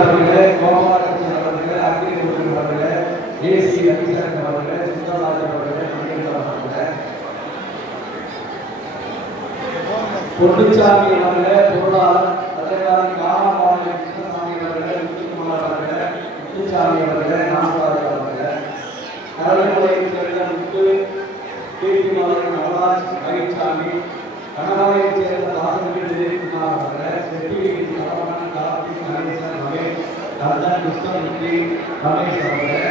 அவர்களே, கோபாலகிருஷ்ணன் அவர்களே, அக்னிமுருகன் அவர்களே, ஏசி ரவிசங்கர் அவர்களே, சுந்தரராஜன் அவர்களே, மணிகண்டன் அவர்களே, பொன்னுச்சாமி அவர்களே, பொருளாளர் அதற்கான காமாபாளைய கிருஷ்ணசாமி அவர்களே, முத்துக்குமார் அவர்களே, முத்துச்சாமி அவர்களே, நாகராஜ் அவர்களே, கரளைமலையைச் சேர்ந்த முத்து, கீர்த்திமலன், நவராஜ், மகிழ்ச்சாமி, கனகாவையைச் சேர்ந்த தாசன்கள் விஜயகுமார் அவர்களே, செட்டிவீதி சரவணன், கார்த்திக், நடேசன், மகேஷ், கந்தன், கிருஷ்ணமூர்த்தி, ரமேஷ் அவர்களே,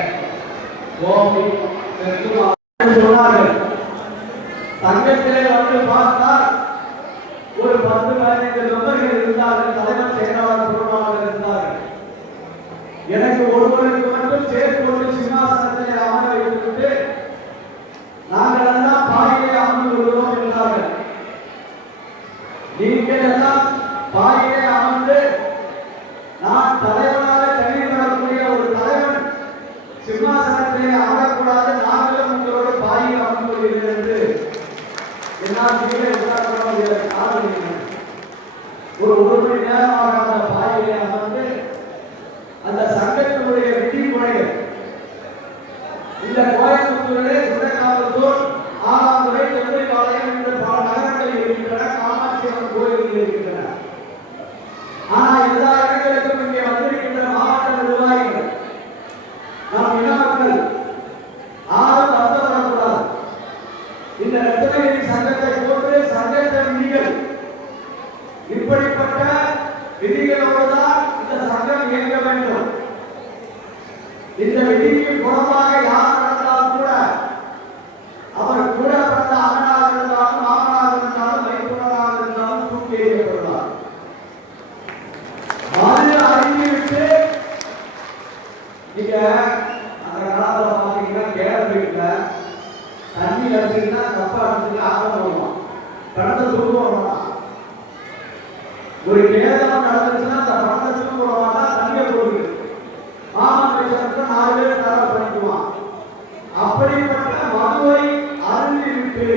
கோபி, சொன்னார்கள். சங்கத்திலே வந்து பார்த்தால் ஒரு 10-15 நபர்கள் இருந்தார்கள். தலைவர் செயலாளர் பொருளாளர் இருந்தார்கள். எனக்கு ஒருவருக்கு மட்டும் சேர்த்து சிம்மாசனத்திலே அமர வைத்துவிட்டு நாங்கள் எல்லாம் பாயிலே அமர்ந்து கொள்கிறோம் என்றார்கள். நீங்கள் எல்லாம் பாயிலே அமர்ந்து நான் தலைவராக தகுதி பெறக்கூடிய ஒரு தலைவன் சிம்மாசனத்திலே அமரக்கூடாது, நாங்களும் உங்களோட பாயில் அமர்ந்து கொள்கிறேன் என்று என்னால் ஒரு மணி நேரமாக அந்த பாயிலே அமர்ந்து அந்த சங்கத்தினுடைய விதிமுறைகள் இந்த கோயம்புத்தூரிலே சுடக்காவத்தூர், ஆலாந்துறை, தென்னைப்பாளையம் என்ற பல நகரங்கள் இருக்கின்றன, காமாட்சியம்மன் கோயில்கள் இருக்கின்றன. ஆனால் எல்லா இடங்களுக்கும் இங்கே வந்திருக்கின்ற மாவட்ட நிர்வாகிகள் நாம் இனமக்கள் யாரும் வருத்தப்படக்கூடாது. இந்த ரத்தனகிரி சங்கத்தை போட்டு சங்கத்த விதிகள் இப்படிப்பட்ட விதிகளோடு தான் இந்த சங்கம் இயங்க வேண்டும். இந்த விதிக்கு புறமாக யார் நடந்தாலும் கூட அவர் கூட பிறந்த அண்ணனாக இருந்தாலும் மாமனாக இருந்தாலும் வைப்புணராக இருந்தாலும் தூக்கி எறியப்படுவார். அது அறிந்துவிட்டு நீங்க அந்த காலத்தில் பார்த்தீங்கன்னா கேரள வீட்டுல தண்ணி அடிச்சுன்னா தப்பா அடிச்சுன்னா ஆட்டம் வருவான், கடந்த தூக்கம் வருவான். ஒரு கேரளம் நடந்துச்சுன்னா அந்த பணத்தை தூக்க வருவாங்க, தண்ணியை போடுது மாமன் பேசுறதுக்கு 4 பேர் தர பண்ணிக்குவான். அப்படிப்பட்ட மதுவை அறிந்துவிட்டு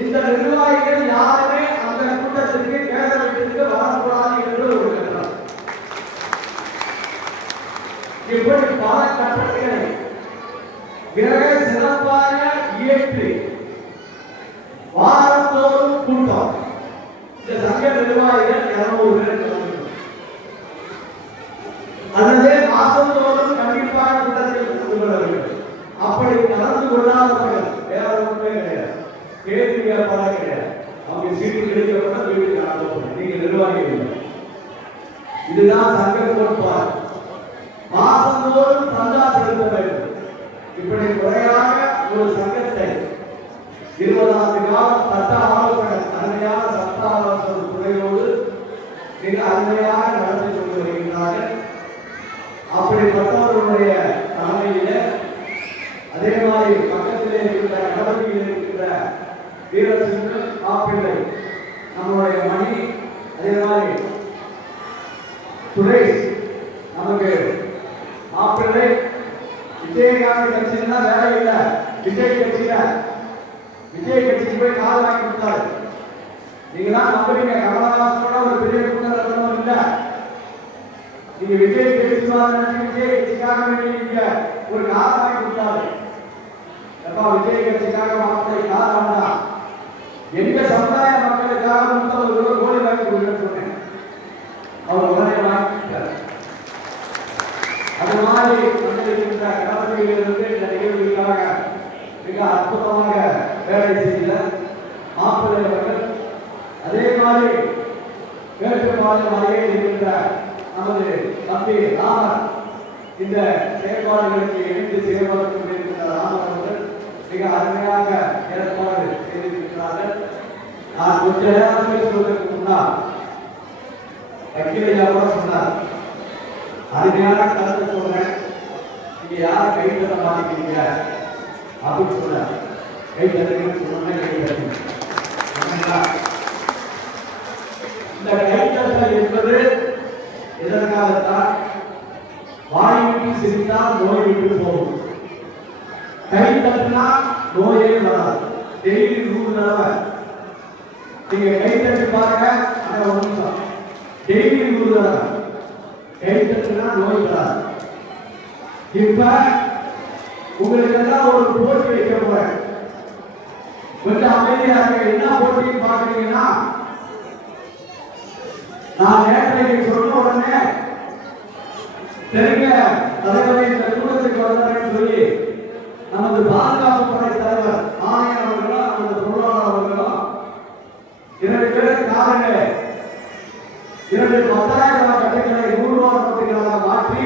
இந்த நிர்வாகிகள் யாருமே அந்த கூட்டத்திற்கு கேரள வீட்டுக்கு வரக்கூடாது என்று ஒரு கட்டம். இப்படி பல கட்டங்களை மிக சிறப்பாக இயற்றி வாரத்தோறும் கூட்டம் இந்த சங்க நிர்வாகிகள் 200 பேர் அல்லது மாசத்தோறும் கண்டிப்பாக கூட்டத்தில் கலந்து கொள்ள வேண்டும். அப்படி கலந்து கொள்ளாதவர்கள் வேற ஒன்றுமே கிடையாது, கேள்வி வியாபாரம் கிடையாது. அவங்க சீட்டு கிடைக்கப்பட்ட வீட்டுக்கு அனுப்பப்படும், நீங்க நிர்வாகிகள். இதுதான் சங்க கோட்பாடு. மாசந்தோறும் சந்தா செலுத்த வேண்டும். இப்படி முறையாக ஒரு சங்கத்தை 20 ஆண்டு காலம் சட்ட ஆலோசகர் அருமையான சட்ட ஆலோசகர் துறையோடு மிக அருமையாக நடத்தி கொண்டு வருகின்றார்கள். அப்படிப்பட்டவர்களுடைய தலைமையில அதே மாதிரி பக்கத்திலே இருக்கின்ற கடவுளில் இருக்கின்ற வீரசிங்கு மாப்பிள்ளை, நம்முடைய மணி, அதே மாதிரி துறை நமக்கு மாப்பிள்ளை. விஜயகாந்த் கட்சியில வேலை இல்லை, விஜய் கட்சியில விஜய் கட்சிக்கு போய் கால் வாங்கி கொடுத்தாரு. நீங்க தான் நம்புறீங்க, கமலஹாசனோட ஒரு பெரிய கூட்டம் இல்லை. நீங்க விஜய் கட்சிக்காக வேண்டிய ஒரு கார் வாங்கி கொடுத்தாரு. எப்பா விஜய் கட்சிக்காக மாப்பிள்ளை கார் வேண்டாம், எங்க சமுதாய மக்களுக்காக 30 கோடி வாங்கி கொடுக்கணும்னு சொன்னேன். அவர் உடனே வாங்கிட்டார். அது மாதிரி வந்திருக்கின்ற கடற்கரையிலிருந்து இந்த நிகழ்வுக்காக மிக அற்புதமாக வேலை செய்த மாப்பிள்ளை அவர்கள், அதே மாதிரி வேற்றுப்பாளையம் அருகே இருக்கின்ற நமது தம்பி ராமர், இந்த செயல்பாடுகளுக்கு இணைந்து செயல்பட்டுக் கொண்டிருக்கின்ற ராமர் அவர்கள் மிக அருமையாக ஏற்பாடு செய்திருக்கிறார்கள். நான் கொஞ்ச நேரம் பேசுவதற்கு முன்னால் வக்கீலையா கூட சொன்னார், அருமையான கருத்து சொல்றேன், நீங்க யாரும் கை தட்ட மாட்டேங்கிறீங்க அப்படின்னு சொன்னார். கை தட்டுங்கன்னு சொன்னா கை தட்டுங்க. இந்த கைத்தட்டல் என்பது எதற்காகத்தான்? வாய் விட்டு சிரித்தால் நோய் விட்டு போகும். கை தட்டினா நோயே வராது. டெய்லி 100 தடவை நீங்க கை தட்டி பாருங்க. டெய்லி 100 தடவை கைத்தட்டுனா நோய் வராது. இப்ப உங்களுக்கு எல்லாம் ஒரு போட்டி வைக்க போறேன். கொஞ்சம் அமைதியாக என்ன போட்டின்னு பாக்குறீங்கன்னா, நான் நேற்றைக்கு சொன்ன உடனே தெரியுங்க தலைவரை இந்த கூட்டத்துக்கு வந்தாருன்னு சொல்லி நமது பாதுகாப்பு படை தலைவர் ஆணையர் அவர்களும் நமது பொருளாளர் அவர்களும் 2 பேர் காரணங்களே 2 10,000 ரூபாய் கட்டுகளை 100 ரூபாய் நோட்டுகளாக மாற்றி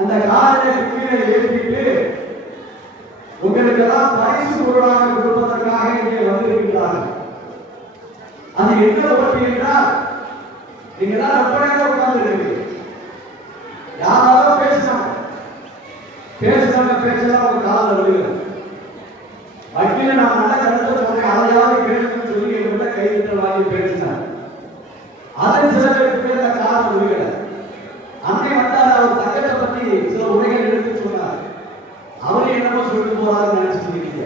அந்த காரணத்தை கீழே ஏற்றிட்டு உங்களுக்கு எல்லாம் பரிசு பொருளாக கொடுப்பதற்காக இங்கே வந்திருக்கிறார்கள். அது என்ன போட்டி என்றால், நீங்க தான் ரொம்ப நேரம் உட்கார்ந்து இருக்கீங்க. யாராவது பேசலாம் பேச்செல்லாம் ஒரு காலம் வருகிறது. வக்கீல நான் நல்ல கருத்தை சொன்னேன், அதையாவது கேட்கணும்னு சொல்லி என்கிட்ட கைதிட்ட வாங்கி பேசினார். அதன் சில பேருக்கு அந்த காலம் வருகிறது. அன்னை வந்தால் அவர் சங்கத்தை பத்தி சில உரைகள் எடுத்து சொன்னார். அவரு என்னமோ சொல்லிட்டு போறாருன்னு நினைச்சிட்டு இருக்கீங்க.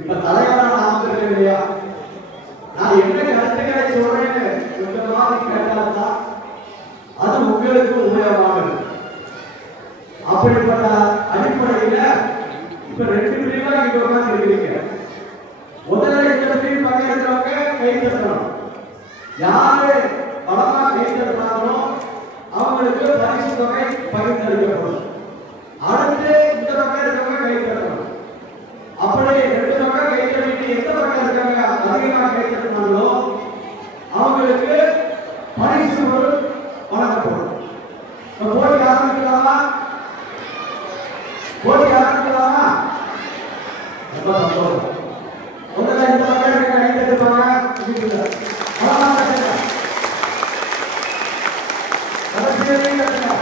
இப்ப தலைவரா நாம இருக்க இல்லையா? நான் என்ன கருத்துக்களை சொல்றேன்னு கொஞ்சமாவது கேட்டால்தான் அது உங்களுக்கு உபயோகமாகுது. அப்படிப்பட்ட அடிப்படையில இப்ப 2 பிரிவா இங்க உட்கார்ந்து இருக்கிறீங்க. முதல்ல இந்த பிரிவு பங்கேற்கிறவங்க கை தட்டணும். யாரு பலமா கை தட்டுறாங்களோ அவங்களுக்கு பரிசு தொகை பகிர்ந்தளிக்கப்படும். அடுத்து இந்த பக்கம் இருக்கவங்க கை தட்டணும். அப்படி 2 பக்கம் கை தட்டிட்டு எந்த பக்கம் இருக்காங்க அதிகமாக கை தட்டினாங்களோ அவங்களுக்கு பரிசு பொருள் வழங்கப்படும். போட்டி ஆரம்பிக்கலாமா? போட்டி ஆரம்பிக்கலாமா? ரொம்ப சந்தோஷம். முதல்ல இந்த பக்கம் இருக்க கை தட்டுவாங்க. இப்ப இந்த பக்கம் இருக்க கை தட்டுங்க.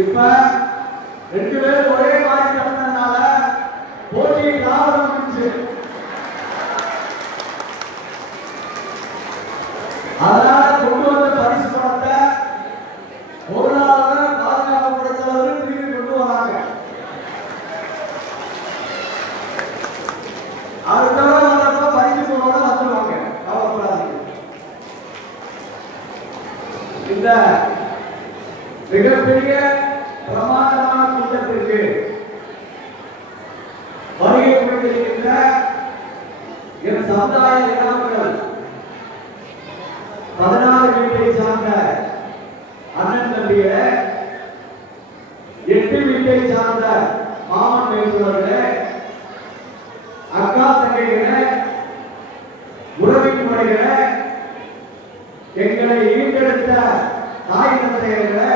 இப்ப 2 பேரும் ஒரே மாதிரி நடந்ததுனால போட்டியை லாபம் இருந்துச்சு. அதனால கொண்டு வந்த பரிசு பணத்தை பொருளாதார பாதுகாப்பு படைத்தவர்கள் திரும்பி கொண்டு வராங்க. அடுத்த வரப்ப பரிசு பொருளோட வந்துருவாங்க. கவலைப்படாதீங்க. இந்த மிகப்பெரிய பிரமாண்டமான கூட்டத்திற்கு வருகை புரிந்திருக்கின்ற என் சமுதாய இளவர்கள் 16 வீட்டை சார்ந்த அண்ணன் தம்பிகளே, 8 வீட்டை சார்ந்த மாமன் மேற்கொள்ளர்களே, அக்கா தங்கைகளே, உறவின் முறைகளே, எங்களை ஈண்டெடுத்த தாய் தந்தையர்களே,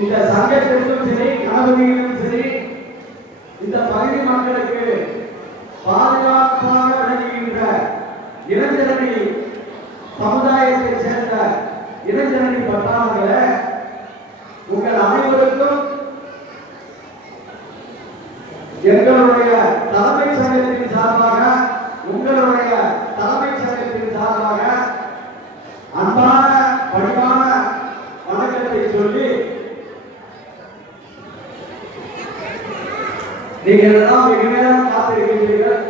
இந்த சங்கத்திற்கும் சரி கணபதியிலும் சரி இந்த பகுதி மக்களுக்கு பாதுகாப்பாக விளங்குகின்ற இளைஞரணி சமுதாயத்தை சேர்ந்த இளைஞரணி பட்டாளர்களே, உங்கள் அனைவருக்கும் எங்களுடைய தலைமை சங்கத்தின் சார்பாக உங்களுடைய தலைமை சங்கத்தின் சார்பாக அன்பான பணிவான வணக்கத்தை சொல்லி, நீங்கள் எல்லாம் வெகு நேரம் காத்திருக்கின்றீர்கள்.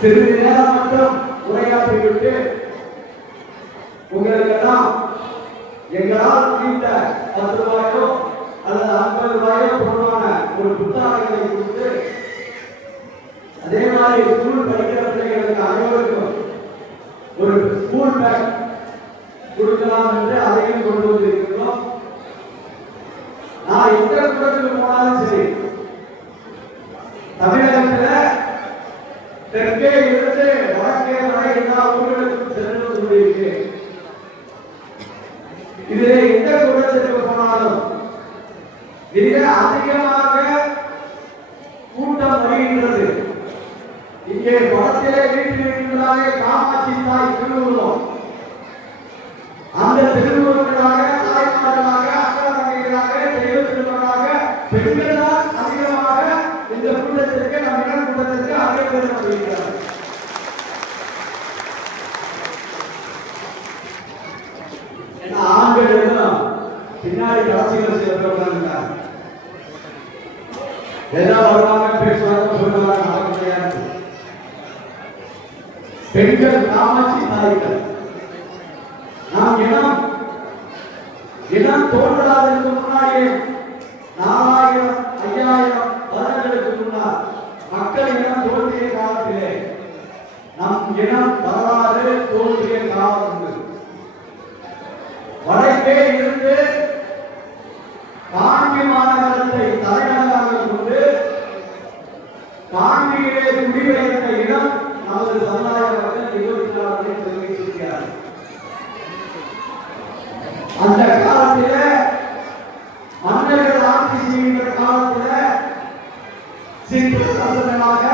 சிறிது நேரம் மட்டும் உரையாற்றிவிட்டு உங்களுக்கெல்லாம் எங்களால் முடிந்த 10 ரூபாயோ அல்லது 50 ரூபாயோ பொருளான ஒரு புத்தகங்களை கொடுத்து, அதே மாதிரி ஸ்கூல் படிக்கிற பிள்ளைகளுக்கு அனைவருக்கும் ஒரு ஸ்கூல் பேக் கொடுக்கலாம் என்று அதையும் கொண்டு வந்திருக்கிறோம். நான் எந்த கூட்டத்துக்கு போனாலும் சரி, தமிழகத்தில் தெற்கே இருந்து வடக்கே வரை எல்லா ஊர்களுக்கும் சென்று கொண்டிருக்கு. இதிலே எந்த கூட்டத்திற்கு போனாலும் மிக அதிகமாக கூட்டம் வருகின்றது. இங்கே படத்திலே வீட்டில் இருக்கின்றாலே காமாட்சி தாய் திருவுருவம். அந்த திருமணங்களாக, தாய்மார்களாக, அக்கா தங்கைகளாக, தெய்வ திருமணமாக பெண்கள் தான் அதிகமாக இந்த கூட்டத்திற்கு நம்ம கூட்டத்திற்கு அழைப்பு வருகிறார்கள். ஏன்னா ஆண்கள் எல்லாம் பின்னாடி கடைசியில் சில பேர் உட்கார்ந்துட்டாங்க. ஏதாவது வருவாங்க, பேசுவாங்க, சொல்லுவாங்க, நடக்க முடியாது. பெண்கள் காமாட்சி தாய்கள். நாம் இனம் தோன்றாதற்கு முன்னாடியே 4000 5000 வருடங்களுக்கு முன்னால் மக்கள் இனம் தோன்றிய காலத்திலே நம் இனம் வரலாறு தோன்றிய காலம் உண்டு. வடக்கே இருந்து காஞ்சி மாநகரத்தை தலைநகராக கொண்டு காஞ்சியிலே குடிபெயர்ந்த இடம் நமது சமுதாய மக்கள் 24 தெரிவித்திருக்கிறார். அந்த காலத்தில மன்னர்கள் ஆட்சி செய்கின்ற காலத்தில சிற்றரசர்களாக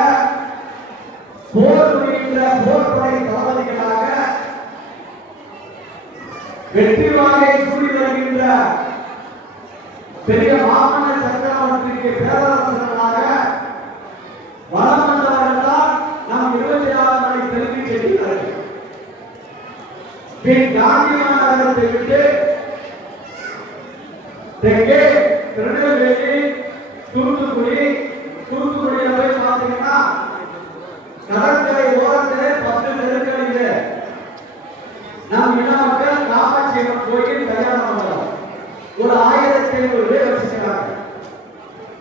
போர் புரிகின்ற போர்படை தளபதிகளாக வெற்றி வாகை சூடி வருகின்ற பெரிய மாமன்ன சக்கரவர்த்திக்கு பேரரசர்களாக வளம் வந்தவர்கள் நாம் 26 மணி தெரிவி செய்கிறார்கள். பின் காந்தி மாநகரத்தை விட்டு தெற்கே திருநெல்வேலி, தூத்துக்குடியில போய் பார்த்தீங்கன்னா கடற்கரை ஓரத்திலே 10 தெருக்களிலே நம் இன மக்கள் காமாட்சி அம்மன் கோயில் கல்யாணம் பண்ணுறோம். ஒரு 1500 பேர் வசிக்கிறாங்க.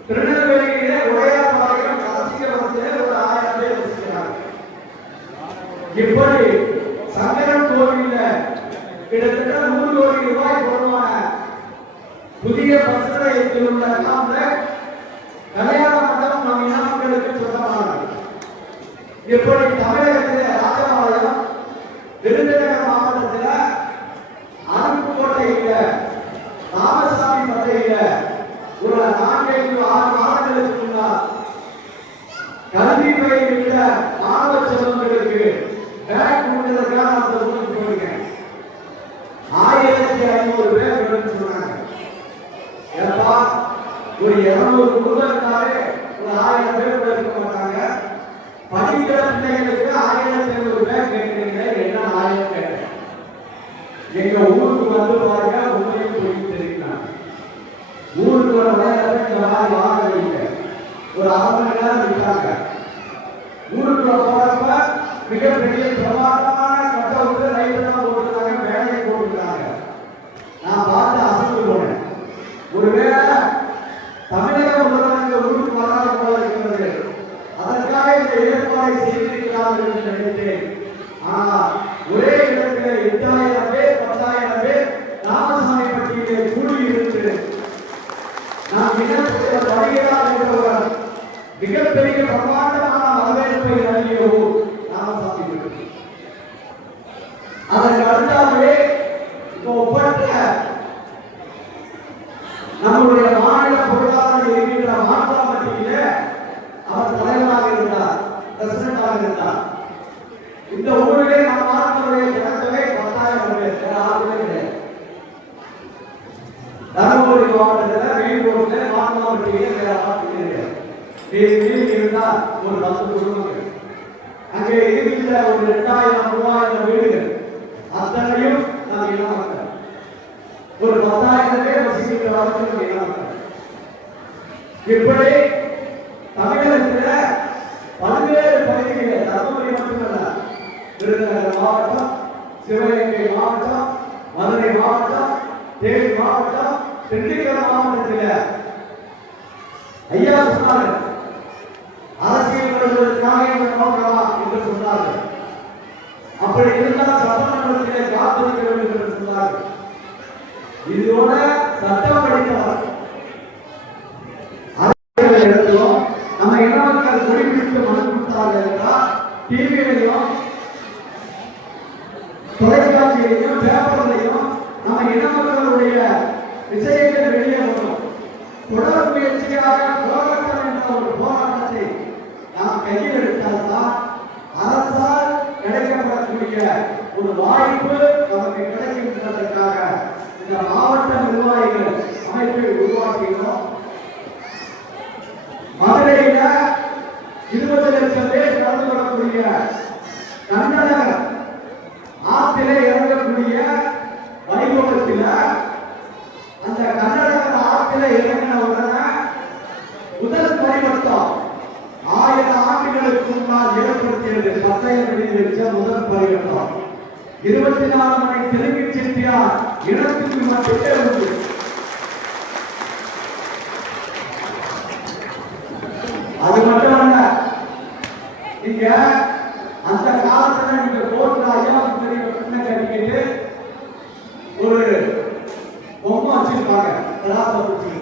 திருநெல்வேலியிலே உடையார்பாளையம் கடைசியிலே ஒரு 1000 பேர் வசிக்கிறாங்க. இப்படி சங்கரன் கோவில்ல கிட்டத்தட்ட 100 கோடி ரூபாய் பொருளான புதிய பஸ் நிலையத்தில் உள்ள கல்யாண மண்டபம் நம் இன மக்களுக்கு சொந்தமானது. இப்படி தமிழகத்திலே ராஜபாளையம், விருதுநகர் மாவட்டத்தில் அருப்புக்கோட்டையில் ராமசாமி பட்டையில் ஒரு 4-6 மாதங்களுக்கு முன்னால் கல்வி பயிலுள்ள மாணவ செல்வங்களுக்கு பேக் கொடுத்ததற்காக அந்த ஊருக்கு போயிருக்கேன். 1500 பேர் சொன்னாங்க. ஏப்பா ஒரு 200 குடும்பத்தாரே ஒரு 1000 பேர் இருக்க மாட்டாங்க. படிக்கிற பிள்ளைகளுக்கு 1500 பேர் கேட்கிறீங்க, என்ன 1000 கேட்டேன். எங்க ஊருக்கு வந்து பாருங்க, உண்மையும் போய் தெரிவிக்கலாம். ஊருக்கு வர இந்த மாதிரி வாங்க வைங்க. ஒரு 1/2 மணி நேரம் இருக்காங்க. ஊருக்குள்ள போறப்ப மிகப்பெரிய பிரமாண்டமான கட்டவுட்டு லைட்டெல்லாம் போட்டுருக்காங்க, வேலையை போட்டுருக்காங்க. நான் பார்த்து அசந்து போனேன். ஒருவேளை தமிழக முதல்வர் ஊருக்கு வராத போல இருக்கிறது, அதற்காக இந்த ஏற்பாடை செய்திருக்கிறார்கள் என்று நினைத்தேன். ஆனால் ஒரே இடத்திலே 8000 பேர் 10,000 பேர் ராமசாமி பட்டியலே கூடியிருந்து நாம் இனத்தை வருகிறார் என்றவர் மிகப்பெரிய பிரமாண்டமான வரவேற்பை நல்கியோ ராமசாமி. அதற்கு அடுத்தாகவே இப்போ ஒப்பற்ற நம்முடைய மாநில பொருளாதாரம் இருக்கின்ற மாற்றாம்பட்டியில அவர் தலைவராக இருந்தார், பிரசிடண்டாக இருந்தார். இந்த ஊரிலே நம்ம மாநிலத்துடைய ஜனத்தொகை 10,000 பேர், யாருமே கிடையாது. தருமபுரி மாவட்டத்தில் வேலூர்ல மாற்றாம்பட்டியில வேற ஆட்சி கிடையாது. இருந்தா ஒரு 10 குடும்பங்கள் அங்கே இருக்கின்ற ஒரு 2000-3000 வீடுகள் அத்தனையும் நாம் இன மக்கள். ஒரு 10,000 பேர் வசிக்கின்ற அளவுக்கு இன மக்கள். இப்படி தமிழகத்தில் பல்வேறு பகுதிகளில் தருமபுரி மட்டுமல்ல, விருதுநகர் மாவட்டம், சிவகங்கை மாவட்டம், மதுரை மாவட்டம், தேனி மாவட்டம், திண்டுக்கல் மாவட்டத்தில் ஐயா சொன்னார்கள், அரசியல் வருவதற்காக நோக்கமா என்று சொன்னார்கள். அப்படி இருந்தால் சட்டமன்றத்திலே காத்திருக்க வேண்டும் என்று சொன்னார்கள். இதோட சட்டம் படித்தவர் இடத்திலும் நம்ம இன மக்கள் குறிப்பிட்டு மனு கொடுத்தார்கள் என்றால் டிவியிலையும் தொலைக்காட்சியிலையும் பேப்பர்லையும் நம்ம இன மக்களுடைய விஷயங்கள் வெளியே வரும். தொடர் முயற்சியாக போராட்டம் என்ற ஒரு போராட்டத்தை நாம் கையில் எடுத்தால்தான் அரசால் கிடைக்கப்படக்கூடிய ஒரு வாய்ப்பு நமக்கு கிடைக்கின்ற என்பதற்காக இந்த மாவட்ட நிர்வாகிகள் அமைப்பை உருவாக்கினோம். மதுரையில 20 லட்சம் பேர் கலந்து கொள்ளக்கூடிய கன்னடர் ஆற்றிலே இறங்கக்கூடிய வைபவத்தில் அந்த கன்னடர் ஆற்றிலே இறங்கின உடனே முதல் பரிவர்த்தம் 1000 ஆண்டுகளுக்கு முன்னால் ஏற்படுத்தியது. பட்டயம் எழுதி வச்ச முதல் பரிவர்த்தம் 24 மணி தெலுங்கு செட்டியார் இனத்துக்கு மட்டுமே உண்டு. அது மட்டுமல்ல, நீங்க அந்த காலத்துல நீங்க கோர்ட்ல ஐயாவுக்கு பெரிய பிரச்சனை கட்டிக்கிட்டு ஒரு பொம்மை வச்சிருப்பாங்க தராச வச்சு.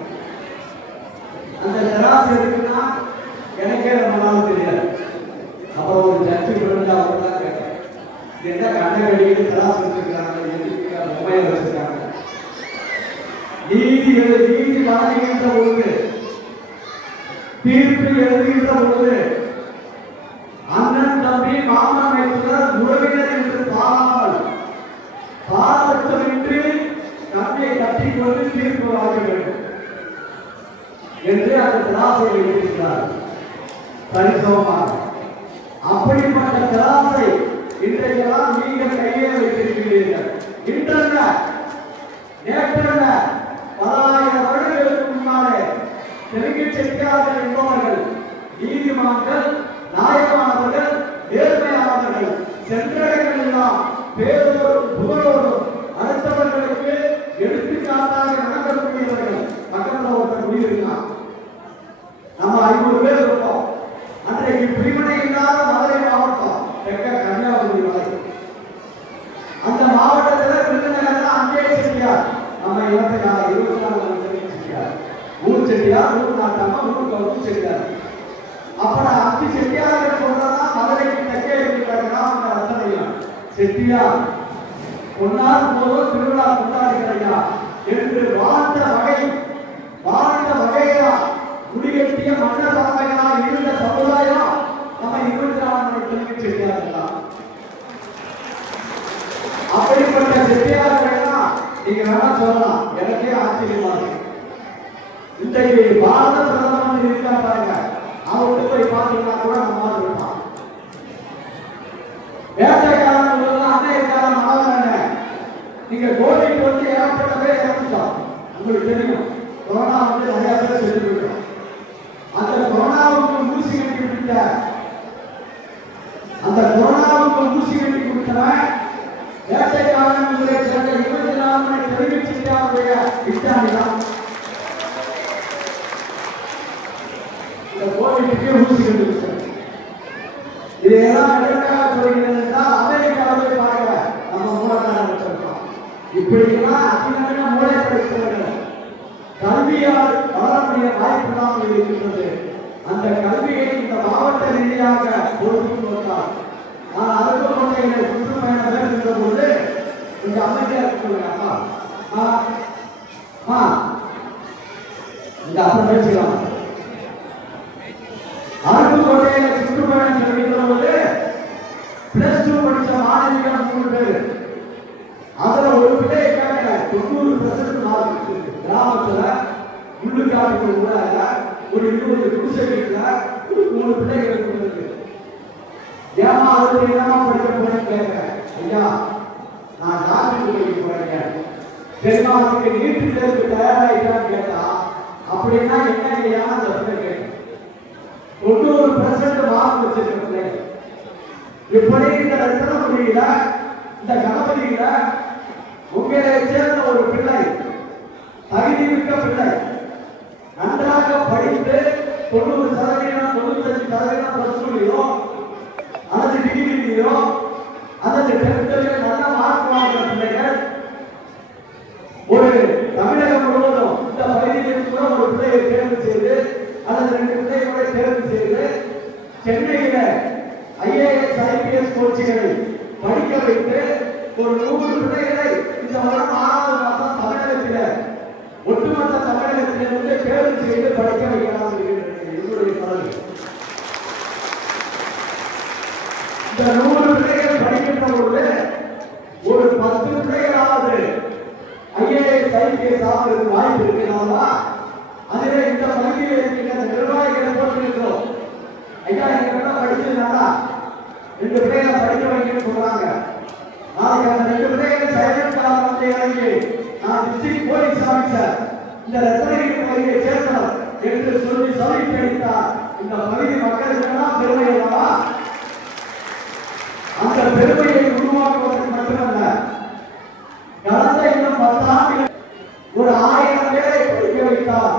அந்த தராசு எதுக்குன்னா எனக்கே ரொம்ப நாள் தெரியாது. அப்புறம் ஒரு ஜட்ஜி விழுந்து அவர் தான் கேட்டேன், என்ன கண்ணை கட்டிக்கிட்டு தராசு வச்சிருக்காங்க, எதுக்கு பொம்மையை வச்சிருக்காங்க? நீதி வழங்குகின்ற பொழுது, தீர்ப்பு எழுதுகின்ற பொழுது அண்ணன் தம்பி மாமன் மைத்துனர் உறவினர் என்று பாராமல் பாரபட்சமின்றி தம்பியை கட்டிக்கொண்டு தீர்ப்பு வழங்க வேண்டும் என்று அந்த திராசை எழுதியிருக்கிறார் சரிசமமாக. அப்படிப்பட்ட திராசை இன்றைக்கெல்லாம் நீங்கள் கையிலே வைத்திருக்கிறீர்கள். இன்றல்ல, நேற்றல்ல, 10,000 வருடங்களுக்கு முன்னாலே தெலுங்கு செட்டியார்கள் என்பவர்கள் நீதிமான்கள், நியாயமானவர்கள், நேர்மையானவர்கள், சென்றடைகள் எல்லாம் பேரோடும் புகழோடும் அடுத்தவர்களுக்கு எடுத்துக்காட்டாக நடக்கக்கூடியவர்கள். பக்கத்தில் ஒருத்தர் குடியிருக்கான், நம்ம 500 பேர் இருப்போம். அன்றைக்கு பிரிவினை இல்லாத மதுரை மாவட்டம், தெற்க கன்னியாகுமரி வரை. அந்த மாவட்டத்தில் விருதுநகர் அங்கே செட்டியார், நம்ம இனத்துக்காக 24 செட்டியார், ஊர் செட்டியார், ஊர் நாட்டாம, ஊர் கவுன் செட்டியார். அப்புறம் அத்தி செட்டியார் சொல்றதா மதுரைக்கு தெற்கே இருக்கிறாங்க. அத்தனையும் செட்டியார் பொன்னார் போதும் திருவிழா கொண்டாடுகிறாயா என்று வாழ்ந்த வகையா குடியேற்றிய மன்னர் தலைமையா இருந்த சமுதாயம் நம்ம 24 மணி தெலுங்கு செட்டியார்கள் தான். அப்படிப்பட்ட செட்டியார்கள் நீங்க வேணா சொல்லலாம், எனக்கே ஆச்சரியமா இருக்கு. இன்றைக்கு பாரத பிரதமர் இருக்கா பாருங்க, அவர்கிட்ட போய் பார்த்தீங்கன்னா கூட நம்ம இருப்பான். வேட்டைக்காரன் அன்னையக்காரன் மனவரன் நீங்க கோவிலுக்கு வந்து ஏற்பட்ட பேர் இறந்துட்டோம். உங்களுக்கு தெரியும், கொரோனா வந்து நிறைய பேர் செத்து போயிட்டோம். அந்த கொரோனாவுக்கு ஊசி கட்டி கொடுத்தவன் வேட்டைக்காரன் சேர்ந்த 24 மணி தெலுங்கு செட்டியாருடைய இட்டாணி தான். இந்த கோவிலுக்கே ஊசி கட்டி கொடுத்தார். இதையெல்லாம் எதற்காக சொல்கிறது என்றால் அமெரிக்காவை பார்க்க நம்ம மூலக்காரன் வச்சிருக்கோம். இப்படியெல்லாம் அதிநவீன மூளை படைத்தவர்கள் கல்வியால் வளரக்கூடிய வாய்ப்பு தான் இருக்கின்றது. அந்த கல்வியை இந்த மாவட்ட ரீதியாக கொடுத்து கொடுத்தார். நான் அருப்புக்கோட்டையில சுற்றுப்பயணம் மேற்கொண்ட போது கொஞ்சம் அமைதியாக சொல்லுங்க. இந்த அப்புறம் பேசலாம். அருப்புக்கோட்டையில சுற்றுப்பயணம் செல்கின்ற போது +2 படித்த மாணவிகள் 3 பேர். அதுல ஒரு பிள்ளை கேட்கல, 90% மார்க். கிராமத்துல முள்ளுக்காட்டுக்கு கூட ஒரு 20 குடிசை வீட்டுல 3 பிள்ளைகள் இருக்கு. ஏமா அதுக்கு என்னமா படிக்க போறேன்னு கேட்கிறேன். ஐயா, நான் டாக்டர் படிக்க போறேன். சரிமா, அதுக்கு நீட்டு தேர்வு தயாராகிட்டான்னு கேட்டா, அப்படின்னா என்ன இல்லையா அந்த பிள்ளை கேட்க 90% மார்க் வச்சிருக்க பிள்ளைகள். இப்படி இந்த ரத்தனபுரியில, இந்த கணபதியில உங்களை சேர்ந்த ஒரு பிள்ளை, தகுதி மிக்க பிள்ளை, நன்றாக படித்து 90%, 95% +2லையோ அல்லது டிகிரிலையோ அல்லது 10th நல்ல மார்க் வாங்குற பிள்ளைகள் ஒரு தமிழகம் முழுவதும் இந்த பகுதியில் கூட ஒரு பிள்ளையை தேர்வு செய்து அல்லது 2 பிள்ளைகளை தேர்வு செய்து சென்னையில IAS IPS கோச்சிகளை படிக்க வைத்து ஒரு 100 பிள்ளைகளை இந்த வருடம் 6வது மாதம் தமிழகத்தில் ஒட்டுமொத்த தமிழகத்திலிருந்து தேர்வு செய்து படிக்க வைக்கலாம் என்னுடைய கனவு. இந்த 100 பிள்ளைகள் படிக்கின்ற பொழுது ஒரு 10 பிள்ளைகளாவது ஐஏஎஸ் ஐபிஎஸ் ஆகிறதுக்கு வாய்ப்பு இருக்கிறாங்களா? அதிலே இந்த பகுதியில் இருக்கின்ற நிர்வாகிகளை போட்டிருக்கிறோம். ஐயா எங்க படிச்சிருந்தாங்களா? 2 பிள்ளைகளை படிக்க வைக்கணும்னு சொல்றாங்க. நாளைக்கு அந்த 2 பிள்ளைகளை சைலண்ட் காலம் வந்து இறங்கி நான் டிஸ்ட்ரிக்ட் போலீஸ் ஆஃபீஸர் இந்த ரத்னகிரி பகுதியை சேர்ந்தவர் என்று சொல்லி படித்தார். இந்த பகுதி மக்களுக்கெல்லாம் பெருமை அல்லவா? அந்த பெருமையை உருவாக்குவதற்கு மட்டுமல்ல, கடந்த இன்னும் 10 ஆண்டுகள் ஒரு 1000 பேரை படிக்க வைத்தார்.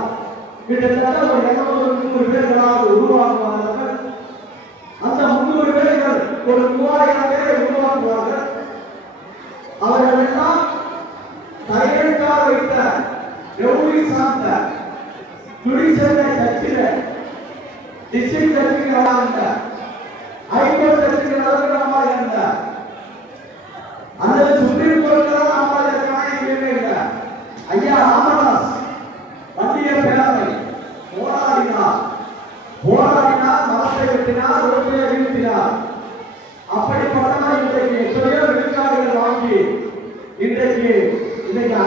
கிட்டத்தட்ட ஒரு 200-300 பேர்களாக உருவாக்குவார்கள். அந்த 300 பேர்கள் ஒரு 3000 பேரை உருவாக்குவார்கள். அவர்கள் எல்லாம் தையல்கார வைத்த ரவுடி சார்ந்த ஜுடிஷியல் கட்சியில டிஸ்ட்ரிக்ட் கட்சிகளாக இருந்த ஹைகோர்ட் கட்சிகளாக நம்ம இருந்த அந்த சுப்ரீம் கோர்ட்ல நம்ம இருக்கவே இல்லை. ஐயா ராமதாஸ் மத்திய பேரவை போராடினார், மரத்தை வெட்டினார், ரோட்டிலே வீழ்த்தினார். அப்படிப்பட்டவர் இன்றைக்கு எத்தனையோ விழுக்காடுகள் வாங்கி இன்றைக்கு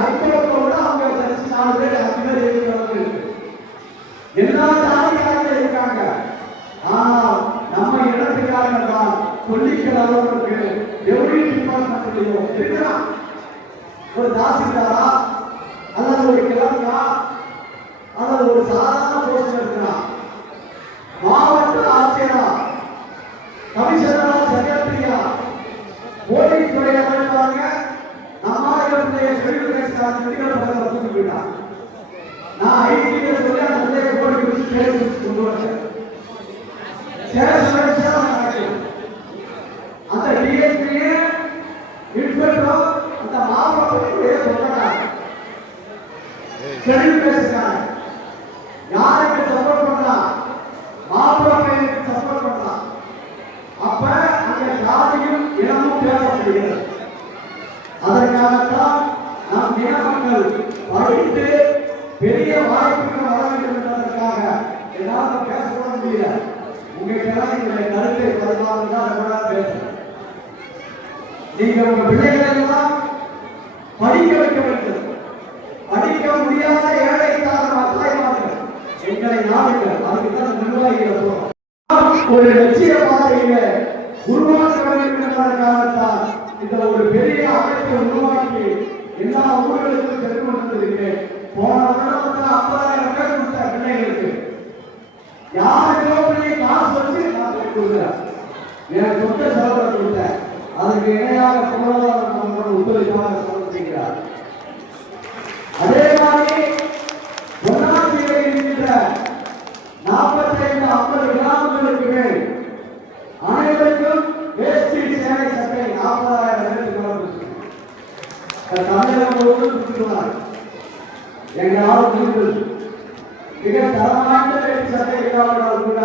ஹைகோர்ட்டோட அவங்க 4 பேர் 5 பேர் இருக்கிறவர்கள் எல்லா ஜாதிக்காரர்கள் இருக்காங்க. ஆனால் நம்ம இடத்துக்காரர்கள் தான் சொல்லிக்கிற அளவுக்கு எவ்வளவு டிபார்ட்மெண்ட்லையும் இருக்கிறான். ஒரு தாசில்தாரா அல்லது ஒரு கிழக்கா அல்லது ஒரு சாதாரண போஸ்ட் இருக்கிறான். மாவட்ட ஆட்சியரா, கமிஷனரா, செக்ரட்டரியா, போலீஸ் துறையை அமைப்பாங்க. நம்மளுடைய ஷெட்யூல் கேஸ்ட் போயிட்டான். நான் ஐடி சொல்லி அந்த பிள்ளையை போட்டு கொண்டு வந்தேன். அந்த டிஎஸ்பியே இன்ஸ்பெக்டர் அந்த மாவட்டத்திலே சொல்றாங்க ஷெட்யூல் கேஸ்ட் யாருக்கு சப்போர்ட் பண்றான்? மாவட்டத்துக்கு சப்போர்ட் பண்றான். அப்ப அந்த ஜாதியும் இனமும் பேசப்படுகிறது. அதற்காகத்தான் நாம் இனமக்கள் படித்து பெரிய வாய்ப்புகள் வர வேண்டும் என்பதற்காக எல்லாரும் பேச முடியல. உங்களுக்கெல்லாம் என்னுடைய கருத்தை பதினாறு பேசுறேன். நீங்க உங்க பிள்ளைகளை எல்லாம் படிக்க வைக்க வேண்டும். படிக்க முடியாத ஏழைக்கான மக்கள் எங்களை நாடுகள் அதுக்குதான் நிர்வாகிகள் சொல்றோம். ஒரு லட்சிய பாதையில உருவாக்க வேண்டும் என்பதற்காகத்தான் இந்த ஒரு பெரிய அமைப்பை உருவாக்கி எல்லா ஊர்களுக்கும் சென்று கொண்டிருக்கிறேன். போன வருடம் 50,000 பேர் கொடுத்த பிள்ளைகளுக்கு யாருக்கோ காசு வச்சு நான் கொடுக்குறேன். என் சொந்த செலவை கொடுத்தேன். அதற்கு இணையாக பொருளாதார ஒத்துழைப்பாக செய்கிறார். அதே மாதிரி பொன்னாட்சியில் இருக்கின்ற 45-50 கிராமங்களுக்கு மேல் அனைவருக்கும் வேஷ்டி சேவை சட்டை 40,000 பேருக்கு தமிழகம் முழுவதும் கொடுத்துருவார். எங்களால் மிக தரமான வேஷ்டி சட்டை இல்லாவிட்டால் கூட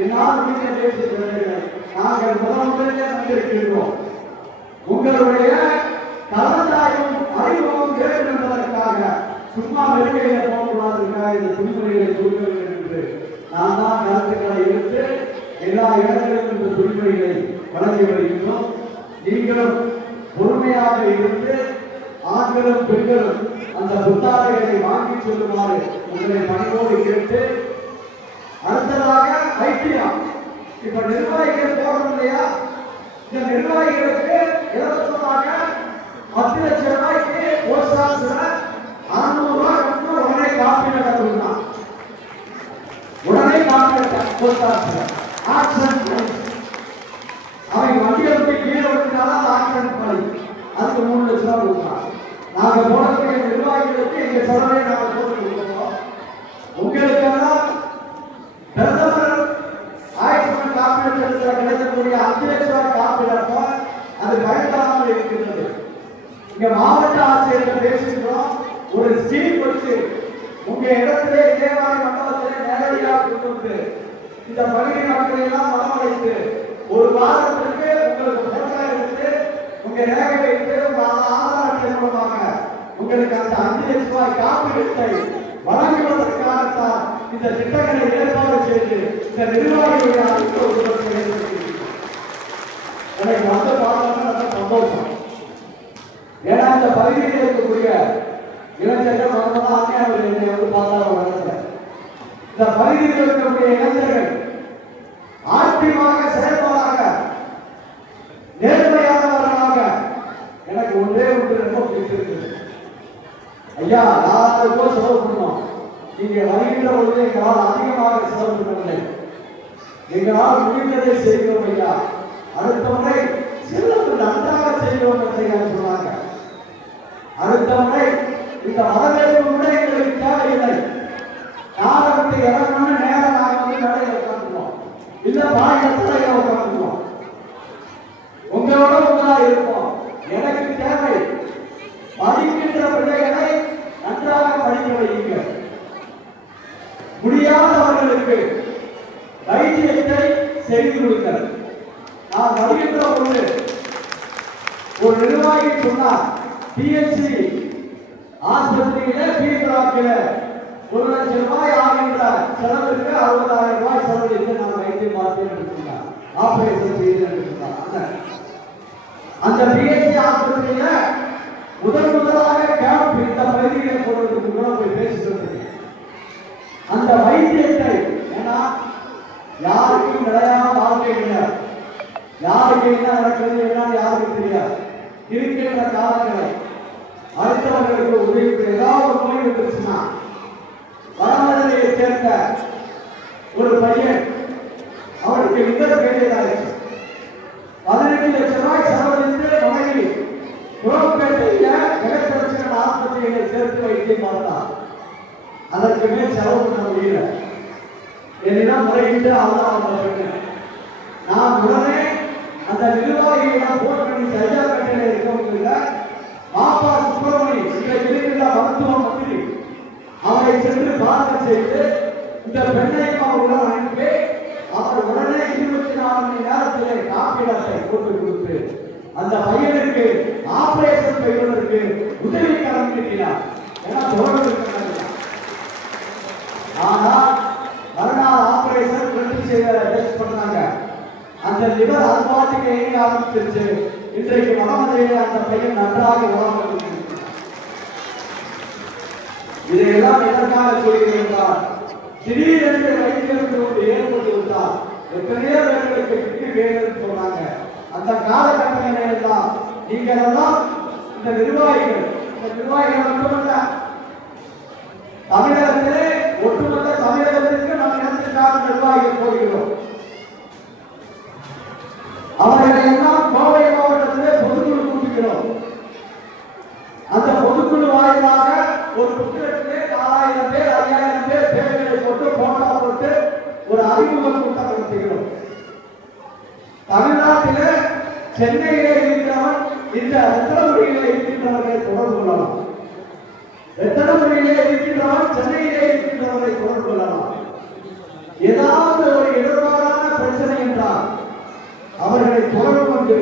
என்னால் வேஷ்டி சட்டைகளை நாங்கள் முதல்வர்களே வந்திருக்கின்றோம். உங்களுடைய கலந்தாயும் அறிமுகம் வேண்டும் என்பதற்காக சும்மா வெளியே போகக்கூடாதுக்காக இந்த துணிமணிகளை கொடுக்க வேண்டும் என்று நான் தான் கருத்துக்களை எடுத்து எல்லா இடங்களிலும் இந்த துணிமணிகளை வழங்கி வருகின்றோம். நீங்களும் பொறுமையாக இருந்து ஆண்களும் பெண்களும் அந்த புத்தாடைகளை வாங்கி சொல்லுமாறு உங்களை பணியோடு கேட்டு, அடுத்ததாக ஐடியா இப்ப நிர்வாகிகள் போறோம் இல்லையா? இந்த நிர்வாகிகளுக்கு இலவசமாக 10 லட்சம் ரூபாய்க்கு போஸ்ட் ஆஃபீஸ்ல 600 ரூபாய் கொடுத்து உடனே காப்பீடு கொடுக்கலாம். உடனே காப்பீடு போஸ்ட் ஆஃபீஸ்ல ஆக்சிடென்ட் அவங்க வண்டியை விட்டு கீழே விட்டுனாலும் ஆக்சிடென்ட் பண்ணி அதுக்கு 3 லட்சம் ரூபாய் கொடுக்கலாம். நாங்க போடக்கூடிய நிர்வாகிகளுக்கு எங்க செலவை நாங்கள் போட்டு கொடுக்கிறோம். உங்களுக்கெல்லாம் பிரதமர் ஆயுஷ்மான் காப்பீடு திட்டத்தில் கிடைக்கக்கூடிய 5 லட்சம் ரூபாய் காப்பீடு அது பயன்படாமல் இருக்கின்றது. இங்க மாவட்ட ஆட்சியர்கள் பேசுகிறோம். ஒரு ஸ்கீம் வச்சு உங்க இடத்திலே தேவாரி மண்டலத்திலே நேரடியாக கொண்டு வந்து இந்த பகுதி மக்களை எல்லாம் வரவழைத்து ஒரு வாரத்திற்கு உங்களுக்கு போட்டோ எடுத்து உங்க ரேகை வைத்து உங்க ஆதார் அட்டை மூலமாக உங்களுக்கு அந்த 5 லட்சம் ரூபாய் காப்பீட்டை வழங்குவதற்காகத்தான் இந்த திட்டங்களை ஏற்பாடு செய்து இந்த நிர்வாகிகளுடைய எனக்கு வந்து பார்த்தோம்னா சந்தோஷம். ஏன்னா இந்த பகுதியில் இருக்கக்கூடிய இளைஞர்கள் வரதான் அந்நியார்கள் என்னை வந்து பார்த்தா வளர்ந்த இந்த பகுதியில் இருக்கக்கூடிய இளைஞர்கள் ஆக்டிவாக செயல்பாடாக நேர்மையானவர்களாக எனக்கு ஒன்றே ஒன்று ரொம்ப பிடிச்சிருக்கு. ஐயா, யாருக்கோ செலவு பண்ணோம், நீங்க வருகின்ற பொழுது எங்களால் அதிகமாக செலவு பண்ணவில்லை, எங்களால் முடிந்ததை செய்கிறோம் ஐயா, அடுத்த முறை செலவு நன்றாக செய்கிறோம் என்று சொன்னாங்க. அடுத்த முறை இந்த வரவேற்பு கூட எங்களுக்கு தேவையில்லை, யாரை இறங்கணும்னு நேரம் நாங்கள் வந்து வேலையை உட்காந்துருவோம், இல்ல பாயத்திலையை உட்காந்துருவோம், உங்களோட உங்களா இருப்போம். எனக்கு தேவை படிக்கின்ற பிள்ளைகளை நன்றாக படிக்க வையுங்க, முடியாதவர்களுக்கு வைத்தியத்தை செய்து கொடுங்கள். நான் வருகின்ற பொழுது ஒரு நிர்வாகி சொன்னார், பிஎஸ்சி ஆஸ்பத்திரியில பீபிராக்கில 1 லட்சம் ரூபாய் ஆகின்ற செலவிற்கு 60,000 ரூபாய் செலவழித்து நான் வைத்தியம் பார்த்தேன் என்று சொன்னார், ஆபரேஷன் செய்தேன் என்று சொன்னார். அந்த பிஎஸ்சி ஆஸ்பத்திரியில முதலாக கேம்ப் இந்த பகுதியில் போடுறதுக்கு கூட போய் பேசிட்டு அந்த வைத்தியத்தை, ஏன்னா யாருக்கும் நிலையான வாழ்க்கை இல்லை, யாருக்கு என்ன நடக்கிறது என்னன்னு யாருக்கும் தெரியாது. இருக்கின்ற காலங்களை அடுத்தவர்களுக்கு உதவி ஏதாவது நோய் வந்துருச்சுன்னா, வடமதுரையை சேர்ந்த ஒரு பையன் அவருக்கு லிவர் ஃபெயிலியர் ஆயிடுச்சு, 18 லட்சம் ரூபாய் செலவழித்து மனைவி குரோம்பேட்டையில விலைப்பிரச்சனை ஆஸ்பத்திரிகளை சேர்த்து வைத்தியம் பார்த்தார். அதற்கு மேல் செலவு பண்ண முடியல, என்னிடம் முறையிட்டு அவதான் நான் உடனே அந்த நிர்வாகிகளிடம் போன் பண்ணி சரியா கட்டையில இருக்கவங்க பாப்பா சுப்பிரமணி இங்க இருக்கின்ற மருத்துவ மந்திரி அவரை சென்று பார்க்க செய்து இந்த பெண்ணையும் அவருடன் அனுப்பி அவர் உடனே 24 மணி நேரத்திலே காப்பீடத்தை போட்டு கொடுத்து அந்த பையனுக்கு ஆபரேஷன் செய்வதற்கு உதவி கரம் நீட்டினார். ஏன்னா தொடர்ந்து ஆனால் மறுநாள் ஆபரேஷன் டெஸ்ட் பண்ணாங்க, அந்த லிவர் அல்பாட்டுக்கு எங்க ஆரம்பிச்சிருச்சு. இன்றைக்கு மகமதையில அந்த பையன் நன்றாக உணவு. இதையெல்லாம் எதற்காக சொல்கிறேன் என்றால், திடீரென்று வைத்தியர்களுக்கு ஏற்பட்டு விட்டால் எத்தனையோ பேர்களுக்கு கிட்டு வேணும்னு சொன்னாங்க. அந்த காலகட்டங்களை எல்லாம் நீங்கள் எல்லாம் இந்த நிர்வாகிகள் மட்டுமல்ல, தமிழகத்திலே ஒட்டுமொத்த தமிழகத்திற்கு நாம் இடத்திற்காக நிர்வாகிகள் போகிறோம். அவர்களை எல்லாம் கோவை மாவட்டத்திலே பொதுக்குழு கூட்டுகிறோம். அந்த பொதுக்குழு வாயிலாக ஒரு புத்தகத்திலே 4000 பேர் 5000 பேர் பேர்களை போட்டு போட்டா போட்டு ஒரு அறிமுக கூட்டம் நடத்துகிறோம். தமிழ்நாட்டிலே சென்னையிலே இருக்கிறவன் இந்த ரத்தனபுரியிலே இருக்கின்றவர்களை தொடர்பு கொள்ளலாம், ரத்தனபுரியிலே இருக்கின்றவன் சென்னையிலே இருக்கின்றவர்களை தொடர்பு கொள்ளலாம். ஏதாவது ஒரு எதிர்பாரான பிரச்சனை என்றால் அவர்களை தொடர்பு கொண்டு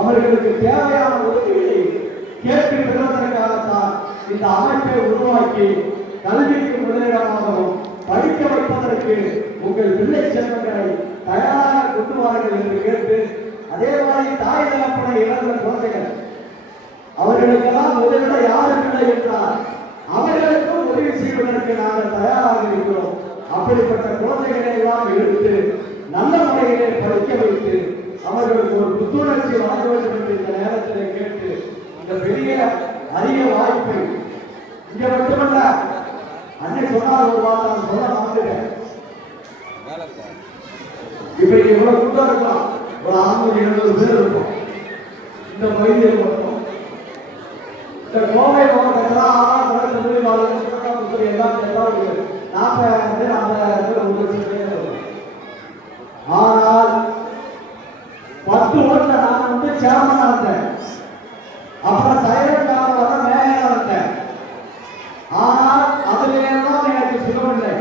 அவர்களுக்கு தேவையான உதவிகளை கேட்டு பெறுவதற்காகத்தான் இந்த அமைப்பை உருவாக்கி கல்விக்கு முதலிடமாகவும் படிக்க வைப்பதற்கு உங்கள் பிள்ளை செல்வங்களை தயாராக கொண்டு வாருங்கள் என்று கேட்டு, அதே மாதிரி தாய் தகப்பனை இழந்த குழந்தைகள் அவர்களுக்கெல்லாம் உதவிட யாரும் இல்லை என்றால் அவர்களுக்கும் உதவி செய்வதற்கு நாங்கள் தயாராக இருக்கிறோம். அப்படிப்பட்ட குழந்தைகளை எல்லாம் எடுத்து நல்ல முறையிலே படிக்க வைத்து அவர்களுக்கு ஒரு புத்துணர்ச்சி வழங்க வேண்டும் என்று இந்த நேரத்தில் கேட்டு, இந்த பெரிய அரிய வாய்ப்பை இங்க மட்டுமல்ல, அன்னை சொன்னால் ஒரு வார்த்தை நான் சொல்ல மாட்டேன். இப்ப இவ்வளவு கூட்டம் இருக்கலாம், ஒரு 600-700 பேர் இருக்கும் இந்த பகுதியில் மட்டும். இந்த கோவை மாவட்டத்தில் எல்லாம் 40,000 பேர் 50,000 பேர் 1 லட்சம் பேர் இருக்கும். ஆனால் 10 வருஷம் நான் வந்து சேர்மனா இருந்தேன், அப்புறம் சைலண்டாக வர மேயரா இருந்தேன். ஆனால் அதில் எல்லாம் எனக்கு சுகமில்லை.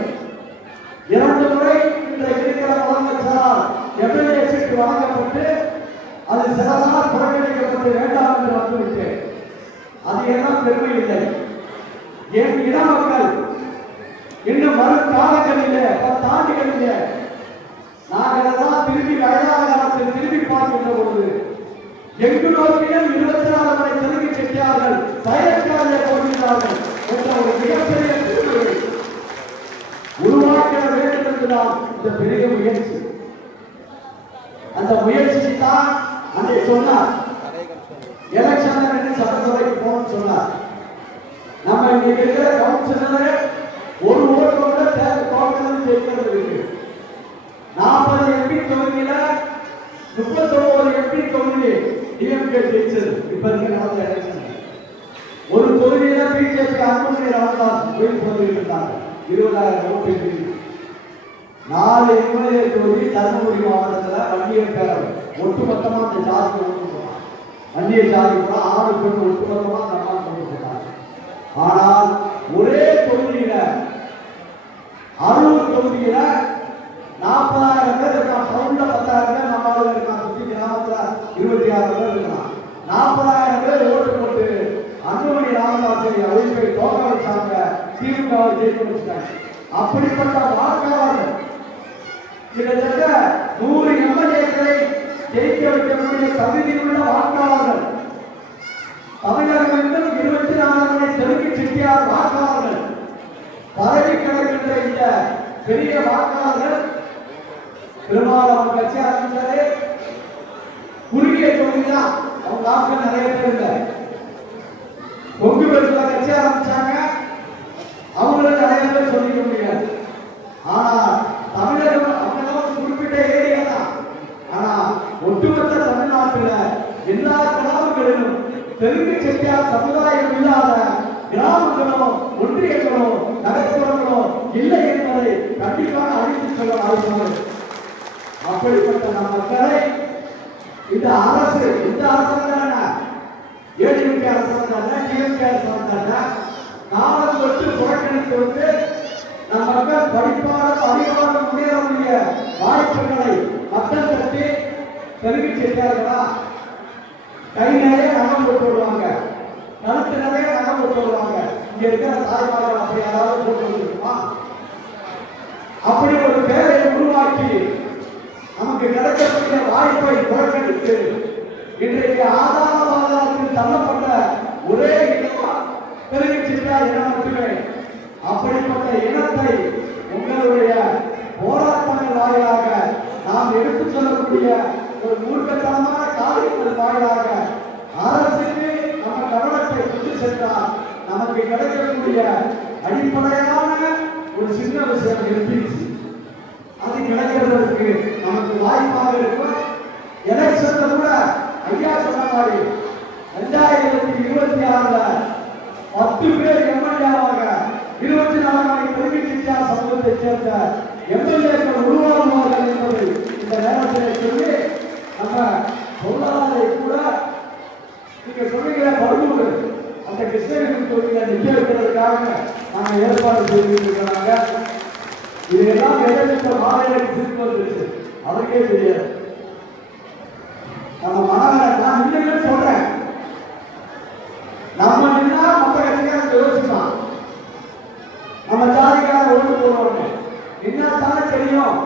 2 முறை இன்றைக்கு இருக்கிற முதலமைச்சரால் எம்எல்ஏ சீட்டு வழங்கப்பட்டு அது சிலரால் புறக்கணிக்கப்பட்டு வேண்டாம் என்று வந்துவிட்டேன். அது எல்லாம் பெருமை இல்லை. என் இன மக்கள் இன்னும் வரும் காலங்களிலே 10 ஆண்டுகளிலே நாங்கள் எல்லாம் திரும்பி வயதான காலத்தில் திரும்பி பார்க்கின்ற பொழுது எங்கு நோக்கியும் 24 மணி தெலுங்கு செட்டியார்கள் சைலக்காரிலே போகிறார்கள். என்ற ஒரு மிகப்பெரிய சூழ்நிலை உருவாக்க வேண்டும் என்றுதான் இந்த பெரிய முயற்சி. அந்த முயற்சிக்கு தான் அன்றைய சொன்னார், எலெக்ஷன் சட்டசபைக்கு போகணும்னு சொன்னார். நம்ம இன்னைக்கு இருக்கிற கவுன்சிலர் ஒரு ஓட்டு கூட தோற்கிறது ஜெயிக்கிறது இருக்கு. 40 எம்பி தொகுதியில 39 எம்பி தொகுதி டிஎம்கே ஜெயிச்சது. இப்ப இருக்க நடந்த எலெக்ஷன் ஒரு தொகுதியில பிஜேபி அன்புமணி ராமதாஸ் போய் போட்டிருந்தாங்க 20,000 ஓட்டு. 4 எம்எல்ஏ தொகுதி தருமபுரி மாவட்டத்தில் வன்னியர் பேரவை ஒட்டுமொத்தமா அந்த ஜாதி ஓட்டு போனாங்க. வன்னியர் ஜாதி கூட 6 பேர் ஒட்டுமொத்தமா தம்மா கொண்டு போனாங்க. ஆனால் ஒரே தொகுதியில 60 தொகுதியில 40,000 பேர் இருக்கான். டவுன்ல 10,000 பேர் நம்மளால இருக்கான். சுத்தி கிராமத்துல 26 பேர் இருக்கான். 40,000 பேர் ஓட்டு போட்டு அன்புமணி ராமதாஸை அழிப்பை தோக்க வச்சாங்க. திமுகவை ஜெயிக்க வச்சாங்க. அப்படிப்பட்ட வாக்காளர்கள் கிட்டத்தட்ட 100 எம்எல்ஏக்களை ஜெயிக்க வைக்கக்கூடிய தகுதியுள்ள வாக்காளர்கள் தமிழகம் 24 தெலுங்கு செட்டியார் வாக்காளர்கள் பதவி கிடக்கின்ற இந்த பெரிய வாக்காளர்கள் பெரும்பாலும் கட்சி ஆரம்பிச்சாரு. குறுகிய தொகுதிதான் அவங்க ஆட்கள் நிறைய பேர் இல்லை. கொங்கு பெருசுல கட்சி ஆரம்பிச்சாங்க. அவங்களுக்கு நிறைய பேர் சொல்லிக்க முடியாது. ஆனா தமிழகம் அவங்களும் குறிப்பிட்ட ஏரியா தான். ஆனா ஒட்டுமொத்த தமிழ்நாட்டில் எல்லா கிராமங்களிலும் தெலுங்கு செட்டியார் சமுதாயம் இல்லாத கிராமங்களோ ஒன்றியங்களோ நகர்ப்புறங்களோ இல்லை என்பதை கண்டிப்பாக அழித்து சொல்ல ஆரம்பித்தார். அப்படிப்பட்ட நம் மக்களை இந்த அரசு இந்த அரசாங்கம் ஏடிஎம்கே அரசாங்கம் டிஎம்கே அரசாங்கம் காலம் தொட்டு புறக்கணித்து வந்து நம் மக்கள் படிப்பாளர் அதிகமாக முன்னேறக்கூடிய வாய்ப்புகளை மக்கள் தட்டி தெலுங்கு செட்டியார்களா கை நிறைய நகம் போட்டு வருவாங்க, கழுத்து நிறைய நகம் போட்டு வருவாங்க. இங்க இருக்கிற தாய்மார்கள் அப்படி யாராவது போட்டு வந்துருக்குமா? அப்படி ஒரு பேரை உருவாக்கி நமக்கு கிடைக்கக்கூடிய வாய்ப்பை புறக்கணித்து இன்றைக்கு ஆதாரவாதத்தில் தள்ளப்பட்ட ஒரே இனம் தெலுங்கு செட்டியார் இனம் மட்டுமே. அப்படிப்பட்ட இனத்தை உங்களுடைய போராட்டங்கள் வாயிலாக நாம் எடுத்துச் சொல்லக்கூடிய ஒரு மூர்க்கத்தனமான காரியங்கள் வாயிலாக அரசுக்கு நம்ம கவனத்தை கொண்டு சென்றால் நமக்கு கிடைக்கக்கூடிய அடிப்படையான ஒரு சின்ன விஷயம் இருந்துச்சு. அது கிடைக்கிறதுக்கு நமக்கு வாய்ப்பாக இருக்கும். எலெக்ஷன்ல கூட ஐயா சொன்ன மாதிரி 2026 10 பேர் எம்எல்ஏவாக 24 தெலுங்கு செட்டியார் சமூகத்தை சேர்ந்த எம்எல்ஏக்கள் உருவாகுவார்கள் என்பதை இந்த நேரத்தில் சொல்லி நம்ம பொருளாதாரை கூட நீங்க சொன்னீங்களே பருவூர் அந்த கிருஷ்ணகிரி தொகுதியை நிக்க வைக்கிறதுக்காக நாங்கள் ஏற்பாடு செய்திருக்கிறாங்க. இதெல்லாம் எதிர்த்த மாநிலத்துக்கு திருப்பி வந்துருச்சு. அவருக்கே தெரியாது. நம்ம மாநகர நான் இன்னுமே சொல்றேன், நம்ம நின்னா மற்ற கட்சிக்காரங்க யோசிப்பான். நம்ம ஜாதிக்கார ஓட்டு போடுவோம் என்ன தானே தெரியும்.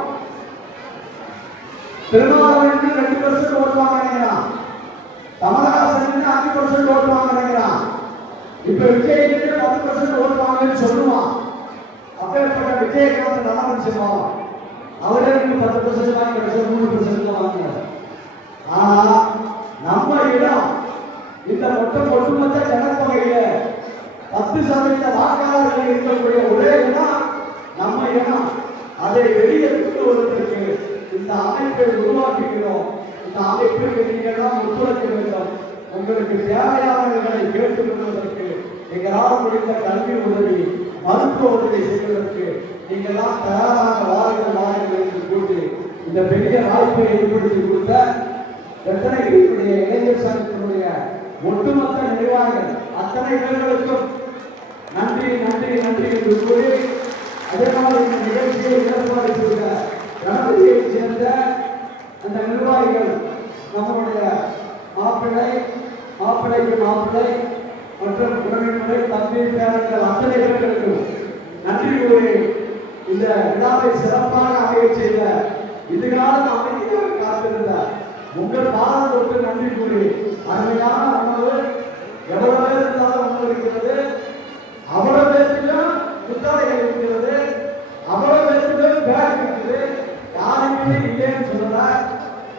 திருமாவளவனுக்கு 2% ஓட்டு வாங்க நினைக்கிறான். கமலஹாசனுக்கு 5% ஓட்டு வாங்க நினைக்கிறான். இப்ப விஜய்க்கு 10% ஓட்டு வாங்கன்னு சொல்லுவான். அப்பேற்பட்ட விஜயகாந்த் நலன் செய்வான். அவரே 10% வாங்கி 3% வாங்கினார். ஆனா நம்ம இடம் இந்த ஒட்டுமொத்த ஜனத்தொகையில 10% வாக்காளர்கள் இருக்கக்கூடிய ஒரே இடம் நம்ம இடம். அதை வெளியே கொண்டு வருவதற்கு இந்த அமைப்பை உருவாக்குகிறோம். இந்த அமைப்பிற்கு நீங்கள் தான் ஒத்துழைக்க வேண்டும். உங்களுக்கு தேவையானவர்களை கேட்டுக் கொள்வதற்கு எங்களால் முடிந்த கல்வி உதவி மருத்துவ உதவி செய்வதற்கு நீங்கள் தான் தயாராக வாருங்கள் என்று கூறி இந்த பெரிய வாய்ப்பை ஏற்படுத்தி கொடுத்த ரத்தனகிரியுடைய இளைஞர் சங்கத்தினுடைய ஒட்டுமொத்த நிர்வாகிகள் அத்தனை பேர்களுக்கும் நன்றி நன்றி நன்றி என்று கூறி அதனால் இந்த நிகழ்ச்சியை ஏற்பாடு செய்த கணபதியை சேர்ந்த அந்த நிர்வாகிகள் நம்முடைய மாப்பிள்ளைக்கு மாப்பிள்ளை மற்றும் உறவினரை தம்பி பேரர்கள் அத்தனை பேர்களுக்கும் நன்றி கூறி இந்த விழாவை சிறப்பாக அமைய செய்த இதுகாலம் அமைதியாக காத்திருந்த உங்கள் பாதம் தொட்டு நன்றி கூறி அருமையான உணவு எவ்வளவு பேர் இருந்தாலும் உணவு இருக்கிறது. அவ்வளவு புத்தகங்கள் இருக்கிறது, அவ்வளவு பேருக்கு பேக் இருக்குது, யாருக்குமே இல்லைன்னு சொல்லல.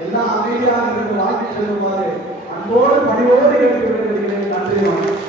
எல்லாம் அமைதியாக இருந்து வாழ்க்கை செல்லுமாறு அன்போடு பணிவோடு கேட்டுக் கொண்டிருக்கிறேன். நன்றி.